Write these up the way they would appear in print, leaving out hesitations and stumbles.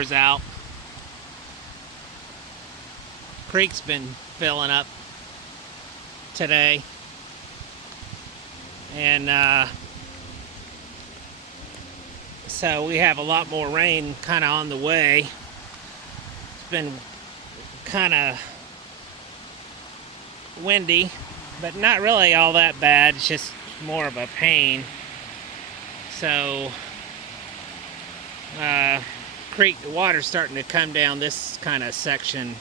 power's out. Creek's been filling up today. And so we have a lot more rain kind of on the way. It's been kind of windy, but not really all that bad. It's just more of a pain. So creek, the water's starting to come down this kind of section.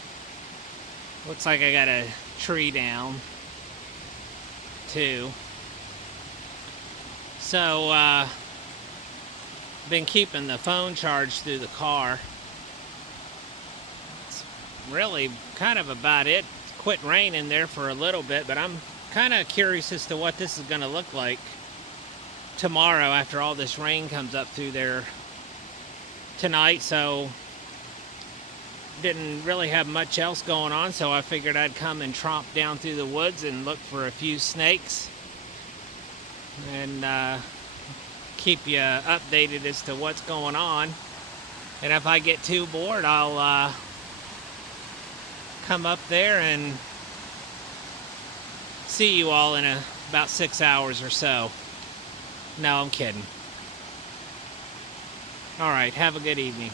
Looks like I got a tree down too. So been keeping the phone charged through the car. It's really kind of about it. It's quit raining there for a little bit, but I'm kind of curious as to what this is going to look like tomorrow after all this rain comes up through there tonight. So didn't really have much else going on, so I figured I'd come and tromp down through the woods and look for a few snakes and keep you updated as to what's going on. And if I get too bored, I'll come up there and see you all in about 6 hours or so. No, I'm kidding. All right, have a good evening.